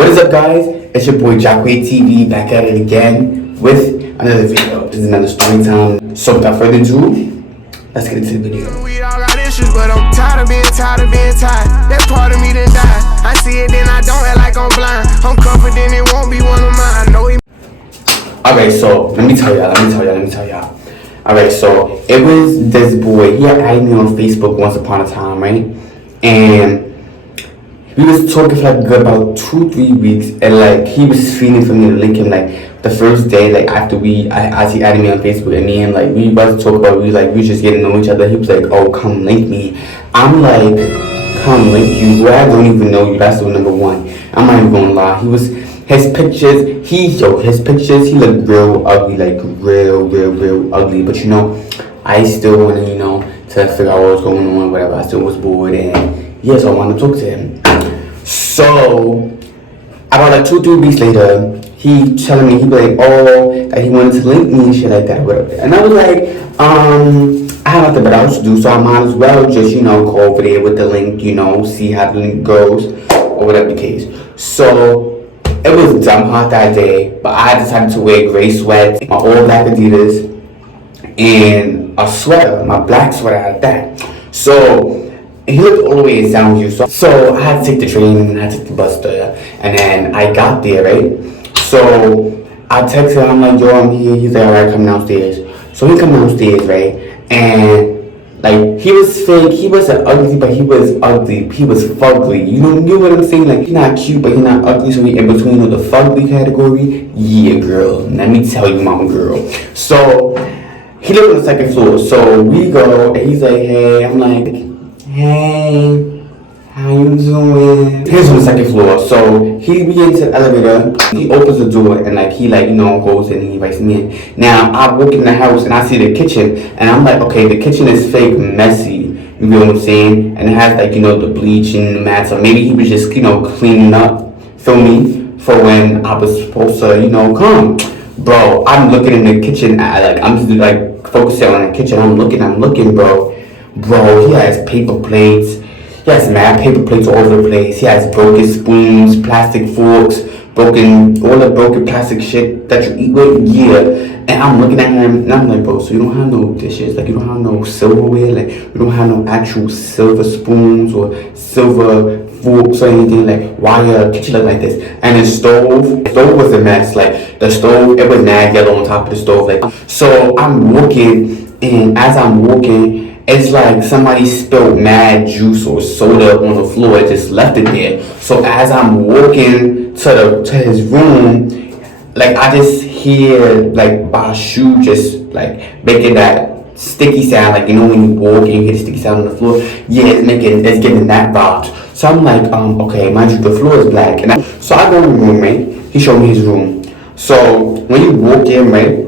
What is up, guys? It's your boy Jackway TV back at it again with another video. This is another story time. So without further ado, let's get into the video. We all got issues, but I'm tired of being tired. That part of me that died. I see it, then I don't act like I'm blind. I'm confident it won't be one of mine. I know he. Alright, so let me tell y'all. Alright, so it was this boy. He had added me on Facebook once upon a time, right? And we was talking for like good about 2-3 weeks, and like he was feeling for me to link him like the first day, like after as he added me on Facebook, and me and like we about to talk about, we was just getting to know each other. He was like, oh, come link me. I'm like, come link you? Well, I don't even know you. That's the number one. I'm not even gonna lie. His pictures, he looked real ugly, like real ugly. But you know, I still wanna, to figure out what was going on, whatever. I still was bored, and yeah, so I wanted to talk to him. So about like 2-3 weeks later, he telling me, he be like, oh, that he wanted to link me and shit like that, whatever. And I was like, I have nothing but else to do, so I might as well just, go over there with the link, see how the link goes, or whatever the case. So it was dumb hot that day, but I decided to wear gray sweats, my all black Adidas, and a sweater, my black sweater at that. So he looked all the way in Soundview, so I had to take the train and I took the bus there, and then I got there, right? So I texted him, I'm like, yo, I'm here. He's like, alright, come downstairs. So he come downstairs, right? And like, he was fake, he wasn't ugly, but he was ugly, he was fugly. You know what I'm saying? Like, he's not cute, but he's not ugly, so he in between the fugly category. Yeah, girl, let me tell you, mama girl. So he lived on the second floor, so we go, and he's like, hey, I'm like, hey, how you doing? He's on the second floor, so we get into the elevator, he opens the door, and like, he goes in and he invites me in. Now, I walk in the house, and I see the kitchen, and I'm like, okay, the kitchen is fake messy, you know what I'm saying? And it has like, the bleach and the mats, so maybe he was just, cleaning up, feel me, for when I was supposed to, come. Bro, I'm looking in the kitchen, I'm just like, focusing on the kitchen, I'm looking, bro. Bro, he has paper plates. He has mad paper plates all over the place. He has broken spoons, plastic forks, all the broken plastic shit that you eat with. Yeah. And I'm looking at him and I'm like, bro, so you don't have no dishes? Like, you don't have no silverware? Like, you don't have no actual silver spoons or silver forks or anything? Like, why your kitchen look like this? And the stove was a mess. Like, the stove, it was mad yellow on top of the stove. Like, so I'm walking, and as I'm walking, it's like somebody spilled mad juice or soda on the floor and just left it there. So as I'm walking to his room, like I just hear like my shoe just like making that sticky sound, like when you walk and you hear the sticky sound on the floor. Yeah, it's getting that vibe. So I'm like, okay, mind you, the floor is black, and so I go in the room, right? He showed me his room. So when you walk in, right,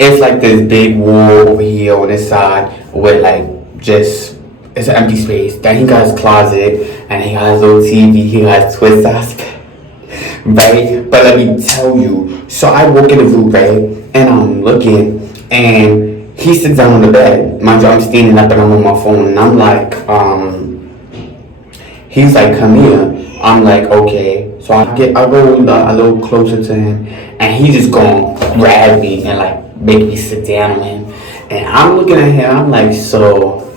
it's like this big wall over here on this side with like just, it's an empty space. Then he got his closet, and he got his little TV, he got his twist aspect, right? But let me tell you, so I walk in the room, right, and I'm looking, and he sits down on the bed. Mind you, I'm standing up and I'm on my phone, and I'm like, he's like, come here. I'm like, okay. So I go a little closer to him, and he just gonna grab me and like make me sit down on him. And I'm looking at him, I'm like, so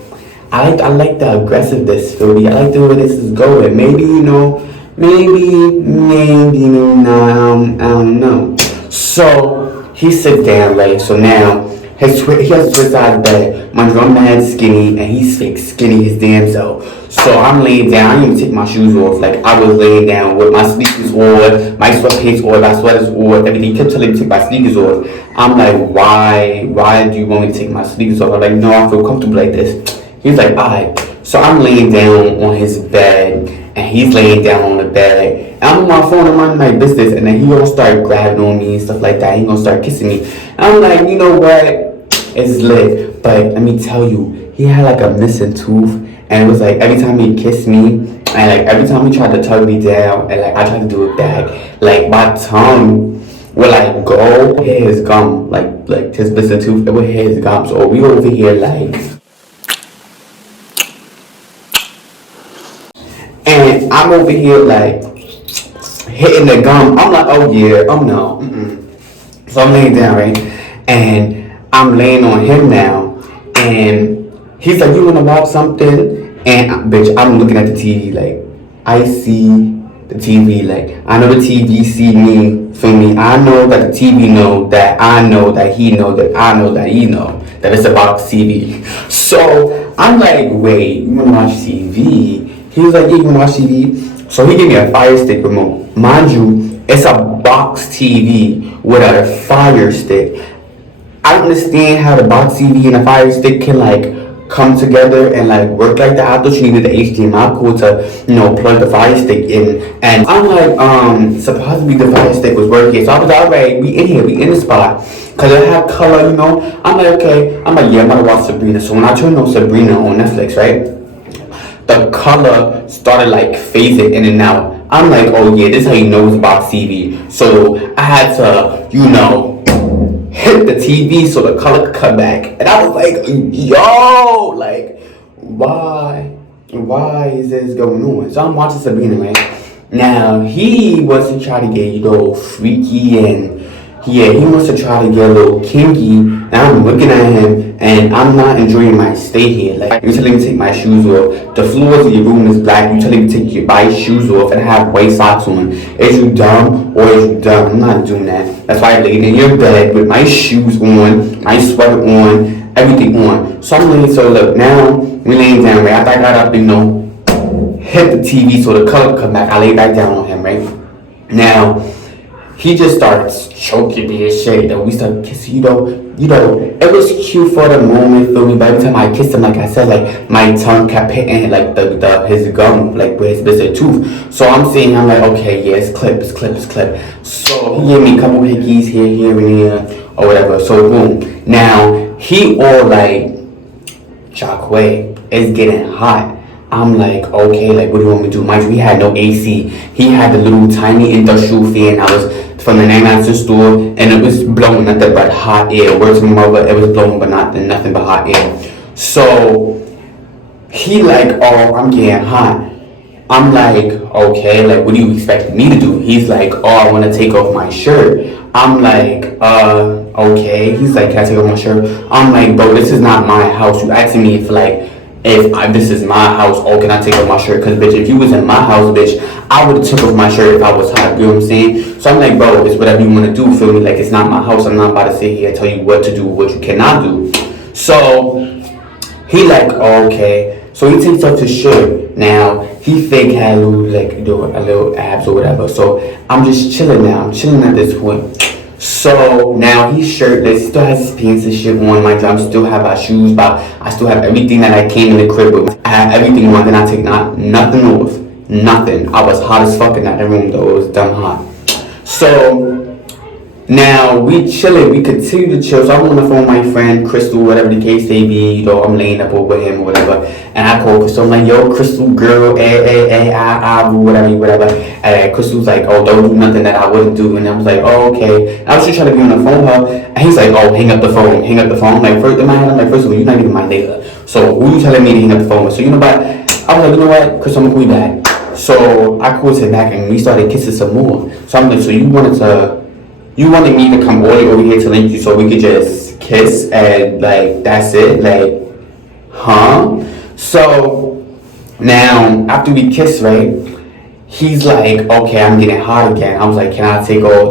I like the aggressiveness, Philly. I like the way this is going. Maybe, maybe no, I don't know. So he sits down, right? So now he has to twist out of bed. My drum mad skinny, and he's fake skinny his damn self. So I'm laying down. I didn't even take my shoes off. Like, I was laying down with my sneakers on, my sweatpants on, my sweaters on, everything. He kept telling me to take my sneakers off. I'm like, why do you want me to take my sneakers off? I'm like, no, I feel comfortable like this. He's like, alright. So I'm laying down on his bed, and he's laying down on the bed. And I'm on my phone, I'm on my business, and then he gonna start grabbing on me and stuff like that. He gonna start kissing me. And I'm like, you know what? It's lit. But let me tell you, he had like a missing tooth. And it was like every time he kissed me, and like every time he tried to tug me down, and like I tried to do it back, like my tongue would like go hit his gum, like his missing tooth, it would hit his gum. So we over here like, and I'm over here like hitting the gum. I'm like, oh yeah, oh no. So I'm laying down, right? And I'm laying on him now. And he's like, you wanna watch something? And bitch, I'm looking at the TV like, I see the TV. Like, I know the TV see me, feel me? I know that the TV know that I know that he know that I know that he know that it's a box TV. So I'm like, wait, you wanna watch TV? He was like, yeah, you wanna watch TV? So he gave me a Fire Stick remote. Mind you, it's a box TV with a Fire Stick. I don't understand how the box TV and the Fire Stick can like come together and like work like that. I thought you needed the HDMI cord to, you know, plug the Fire Stick in. And I'm like, supposedly the Fire Stick was working. So I was like, alright, we in here, we in the spot. Cause it had color, you know. I'm like, okay. I'm like, yeah, I'm gonna watch Sabrina. So when I turned on Sabrina on Netflix, right? The color started like phasing in and out. I'm like, oh yeah, this is how you know it's box TV. So I had to, you know, hit the TV so the color could come back. And I was like, yo, like, why is this going on? So I'm watching Sabrina, right? Now, he wants to try to get, you know, freaky and yeah, he wants to try to get a little kinky. And I'm looking at him and I'm not enjoying my stay here. Like, you're telling me to take my shoes off. The floors of your room is black. You're telling me to take my shoes off and have white socks on. Is you dumb or is you dumb? I'm not doing that. That's why I laid in your bed with my shoes on, my sweater on, everything on. So I'm laying, so look, now we're laying down, right? After I got up, you know, hit the TV so the color come back. I lay back down on him, right? Now, he just starts choking me and shit. Then we start kissing, you know, it was cute for the moment, feel me? But every time I kissed him, like I said, like my tongue kept hitting like his gum, like with his wisdom tooth. So I'm saying, I'm like, okay, yeah, it's clip. So he gave me a couple hickeys here and there, or whatever. So boom. Now he all like, Jacquay, it's getting hot. I'm like, okay, like what do you want me to do? Mind you, we had no AC. He had the little tiny industrial fan. I was from the 99 store, and it was blowing nothing but hot air. Word to my mother, it was blowing but nothing but hot air. So he like, oh, I'm getting hot. I'm like, okay, like what do you expect me to do? He's like, oh, I want to take off my shirt. I'm like, okay. He's like, can I take off my shirt? I'm like, bro, this is not my house. You asking me if this is my house, or can I take off my shirt? Cause bitch, if you was in my house, bitch, I would've took off my shirt if I was hot, you know what I'm saying? So I'm like, bro, it's whatever you wanna do, feel me? Like, it's not my house, I'm not about to sit here and tell you what to do, what you cannot do. So, he like, okay. So he takes off his shirt. Now, he fake had a little, like, you know, a little abs or whatever. So, I'm just chilling now, I'm chilling at this point. So now he's shirtless, he still has his pants and shit on, my I still have my shoes, but I still have everything that I came in the crib with. I have everything on, then I take nothing off, nothing. I was hot as fuck in that room though, it was dumb hot. So now we chilling, we continue to chill. So I'm on the phone with my friend Crystal, whatever the case may be, you know, I'm laying up over him or whatever. And I call Crystal, I'm like, yo, Crystal girl, whatever. And Crystal's like, oh, don't do nothing that I wouldn't do. And I was like, oh, okay. And I was just trying to be on the phone with her. And he's like, oh, hang up the phone. I'm like, first of all, you're not even my nigga. So who you telling me to hang up the phone with? So you know what? I was like, you know what, Crystal, I'm gonna call you back. So I called him back and we started kissing some more. So I'm like, so you wanted me to come all the way over here to link you so we could just kiss and like that's it, like, huh? So now after we kiss, right, he's like, okay, I'm getting hot again. I was like, can I take off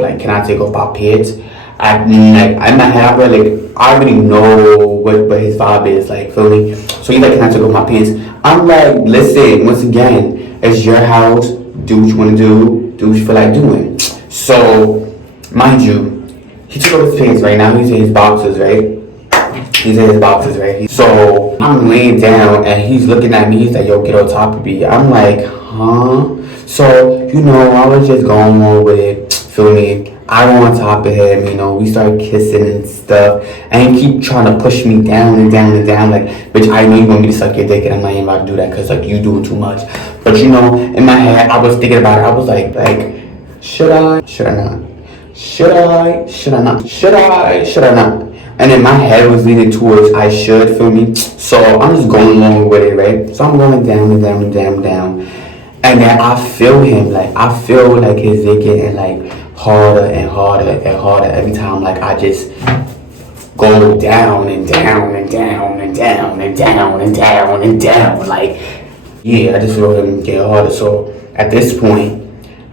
my pants? I'm not happy, like I already know what his vibe is, like, feel me? So he's like, can I take off my pants? I'm like, listen, once again, it's your house, do what you want to do what you feel like doing. So mind you, he took off his pants right now. He's in his boxers, right? So I'm laying down and he's looking at me. He's like, yo, get on top of me. I'm like, huh? So, you know, I was just going on with it. Feel me? I go on top of him, you know, we started kissing and stuff. And he keep trying to push me down and down and down. Like, bitch, I know you want me to suck your dick and I'm not even about to do that because, like, you doing too much. But, you know, in my head, I was thinking about it. I was like, should I? Should I not? Should I not? And then my head was leaning towards I should, feel me? So I'm just going along with it, right? So I'm going down and down and down and down. And then I feel him, like I feel like his dick getting like harder and harder and harder every time. Like I just go down and down and down and down and down and down and down. Like, yeah, I just feel him get harder. So at this point,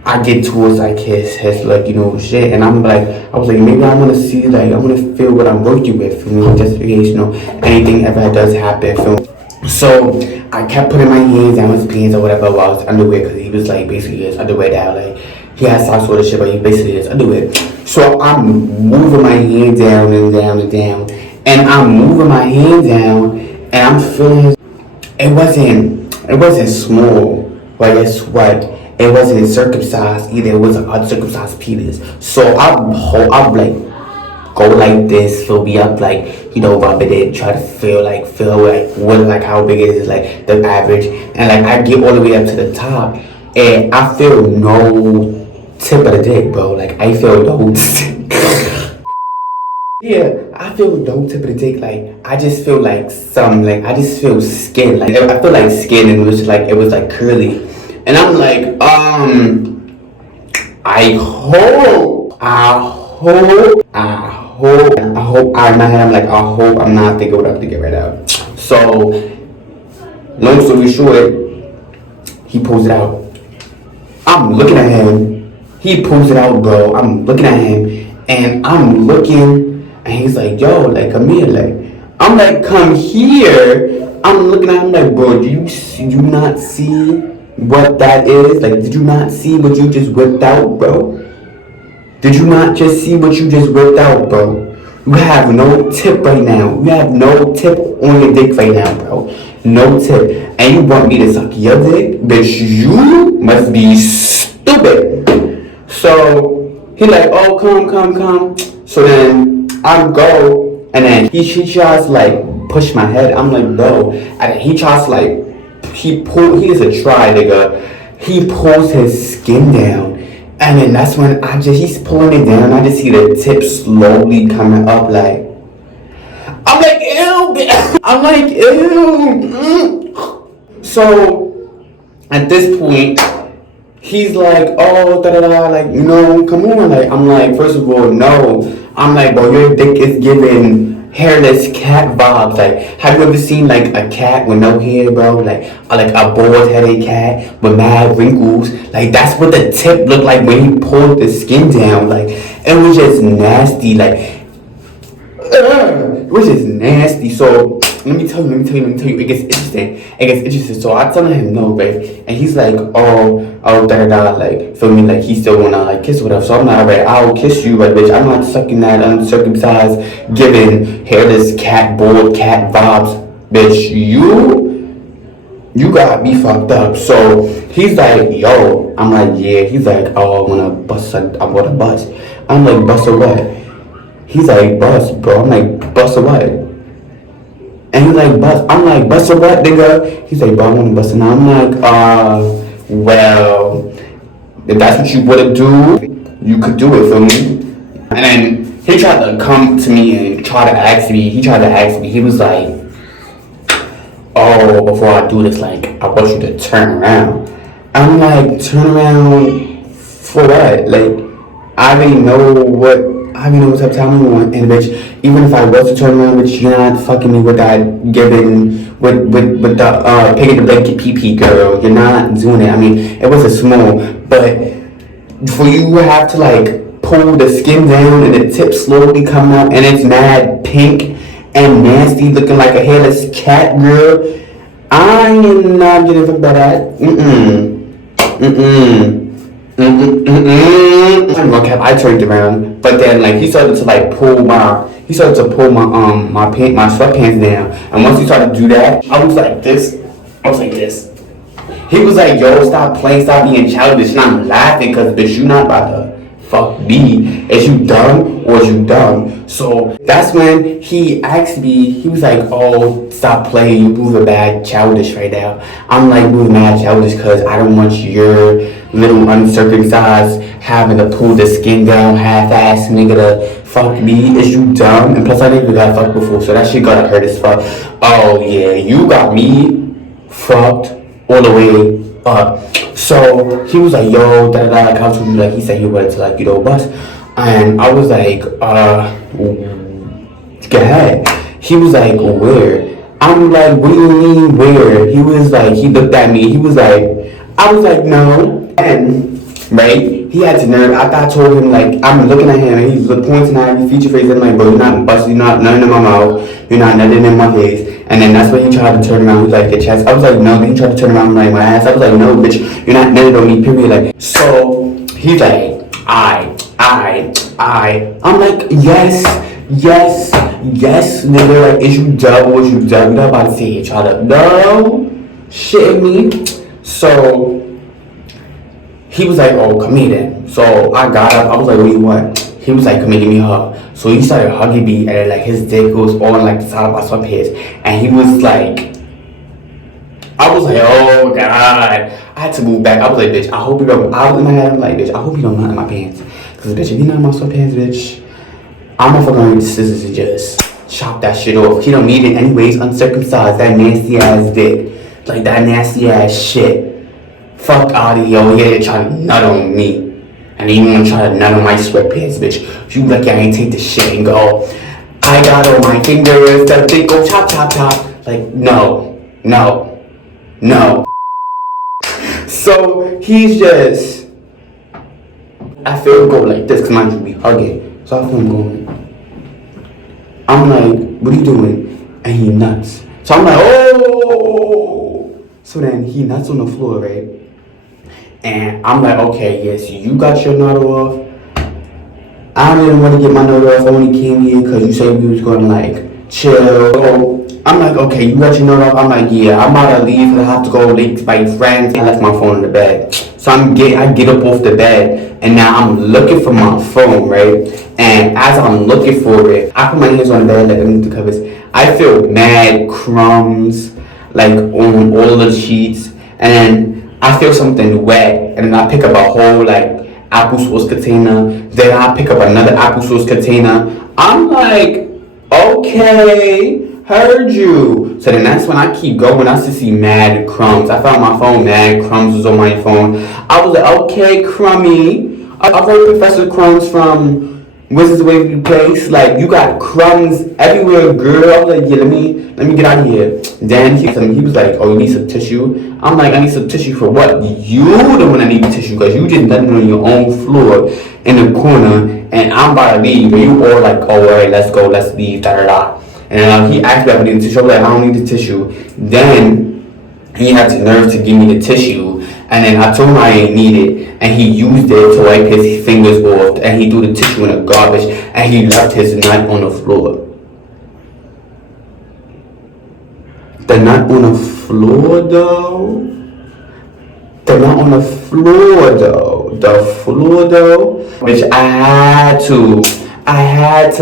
I get towards like his like, you know, shit, and I'm like, I was like, maybe I want to see, like, I want to feel what I'm working with, you know, just in case, you know, anything ever does happen, feel me? So I kept putting my hands down his pants or whatever while I was underwear, because he was like basically his underwear down, like he had socks with the shit, but he basically his underwear. So I'm moving my hand down and down and down, and I'm moving my hand down, and I'm feeling it wasn't small, but it's what. It wasn't circumcised either. It was an uncircumcised penis. So I'm like, go like this, fill me up, like, you know, rub it in, try to feel like what, like how big it is, like the average, and like I get all the way up to the top, and I feel no tip of the dick, bro. Like I feel no. Yeah, I feel no tip of the dick. Like I just feel like I just feel skin. Like I feel like skin, and it was like curly. And I'm like, I hope, in my head, I'm like, I hope I'm not thinking what I'm thinking right now. So, long story short, he pulls it out. I'm looking at him. He pulls it out, bro. I'm looking at him, and I'm looking, and he's like, yo, like, come here, like. I'm like, come here. I'm looking at him like, bro, do you not see what that is? Like, did you not see what you just whipped out, bro? Did you not just see what you just whipped out, bro? You have no tip right now. You have no tip on your dick right now, bro. No tip. And you want me to suck your dick? Bitch, you must be stupid. So, he like, oh, come. So then, I go, and then he tries to, like, push my head. I'm like, no. And then he tries to, like, he is a try, nigga. He pulls his skin down, and then that's when he's pulling it down, and I just see the tip slowly coming up, like, I'm like, ew, I'm like, ew. So, at this point, he's like, oh, like, you know, come on, like, I'm like, first of all, no. I'm like, bro, your dick is giving hairless cat vibes. Like, have you ever seen like a cat with no hair, bro? Like a bald headed cat with mad wrinkles. Like that's what the tip looked like when he pulled the skin down. Like it was just nasty. Like it was just nasty. So let me tell you. It gets interesting. So I tell him no, babe, and he's like, oh, like, feel me, like he still wanna like kiss with her. So I'm like, alright, I'll kiss you, but bitch, I'm not sucking that uncircumcised, giving hairless bald cat vibes, bitch. You got me fucked up. So he's like, yo, I'm like, yeah. He's like, oh, I wanna bust. I'm like, bust a what? He's like, bust, bro. I'm like, bust a what? And he's like, bust. I'm like, bust a what, nigga? He's like, bro, I wanna bust it now. I'm like, well, if that's what you wanna do, you could do it for me. And then he tried to come to me and try to ask me. He was like, oh, before I do this, like, I want you to turn around. I'm like, turn around for what? Like, I already know what type of time I'm on, and bitch, even if I was to turn around, bitch, you're not fucking me with that giving, with the, pig in the blanket pee girl. You're not doing it. I mean, it wasn't small, but for you have to, like, pull the skin down and the tip slowly come out, and it's mad pink and nasty, looking like a hairless cat, girl. I am not getting fucked by that. I turned around, but then like he started to pull my sweatpants down, and once he started to do that, I was like this. He was like, yo, stop playing, stop being childish, and I'm laughing because bitch, you not about to fuck me. Is you dumb or is you dumb? So that's when he asked me, he was like, oh, stop playing, you moving bad childish right now. I'm like moving mad childish because I don't want your little uncircumcised having to pull the skin down half-ass nigga to fuck me. Is you dumb? And plus I never got fucked before, so that shit gotta hurt as fuck. Oh yeah, you got me fucked all the way So he was like, yo, da da da, like, how to do, like, he said he wanted to, like, bus. And I was like, go ahead. He was like, where? I'm like, what do you mean, where? He was like, he looked at me, he was like, I was like, no. And, right, he had to nerve. After I told him, like, I'm looking at him, and he's pointing at me, feature face, I'm like, bro, you're not busting, you're not nothing in my mouth, you're not nothing in my face. And then that's when he tried to turn around, he was like, the chest. I was like, no. Then he tried to turn around, like, my ass. I was like, no, bitch, you're not nothing on me, period. Like, so he's like, I'm like, yes, nigga, like, is you dumb or is you dumb? You're not about to say it, try to, no, shit me. So, he was like, oh, come here then. So, I got up, I was like, what do you want? He was like, come here, give me a hug. So, he started hugging me, and then, like, his dick was on, like, the side of my sweatpants. And he was like, I was like, oh, God. I had to move back. I was like, bitch, I hope you don't, I was in my head, I'm like, bitch, I hope you don't nut in my pants. Because, bitch, if you nut in my sweatpants, bitch, I'm gonna fucking use scissors and just chop that shit off. He don't need it anyways, uncircumcised, that nasty ass dick. Like, that nasty ass shit. Fuck out of here, over here trying to nut on me. And even wanna try to nut on my sweatpants, bitch. If you lucky I ain't take the shit and go, I got on my fingers, the dick go chop, chop, chop. Like, no. So, he's just, I feel him go like this, cause mind you, we hugging. So I feel him going. I'm like, what are you doing? And he nuts. So I'm like, oh! So then he nuts on the floor, right? And I'm like, okay, yes, you got your nut off. I didn't want to get my nut off. I only came here because you said we was going to, like, chill. So I'm like, okay, you got your nut off? I'm like, yeah, I'm about to leave and I have to go late to my friends. I left my phone in the bed. So I get up off the bed, and now I'm looking for my phone, right? And as I'm looking for it, I put my hands on the bed, like, underneath the covers. I feel mad crumbs, like, on all the sheets. And then I feel something wet, and then I pick up a whole, like, applesauce container. Then I pick up another applesauce container. I'm like, okay, heard you. So then that's when I keep going. I just see mad crumbs. I found my phone, mad crumbs was on my phone. I was like, okay, crummy. I heard Professor Crumbs from Wizards of Waverly Place. Like, you got crumbs everywhere, girl. I was like, yeah, let me get out of here. Then he was like, oh, you need some tissue? I'm like, I need some tissue for what? You the one that need tissue, because you just left it on your own floor in the corner, and I'm about to leave, and you all like, oh, all right, let's go, let's leave, da da da. And he asked me if I needed tissue. I was like, I don't need the tissue. Then he had the nerve to give me the tissue, and then I told him I didn't need it, and he used it to wipe his fingers off, and he threw the tissue in the garbage, and he left his nut on the floor. The nut on the floor, though. The nut on the floor, though. The floor, though. Which I had to leave. I had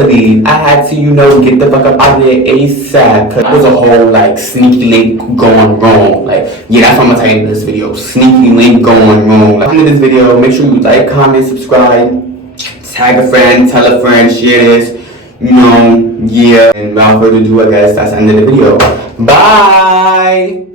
to, get the fuck up out of there ASAP. Cause there was a whole, like, sneaky link going wrong. Like, yeah, that's what I'm gonna tell you in this video. Sneaky link going wrong. Like, in this video, make sure you like, comment, subscribe, tag a friend, tell a friend, share this. Yeah. And without further ado, I guess that's the end of the video. Bye!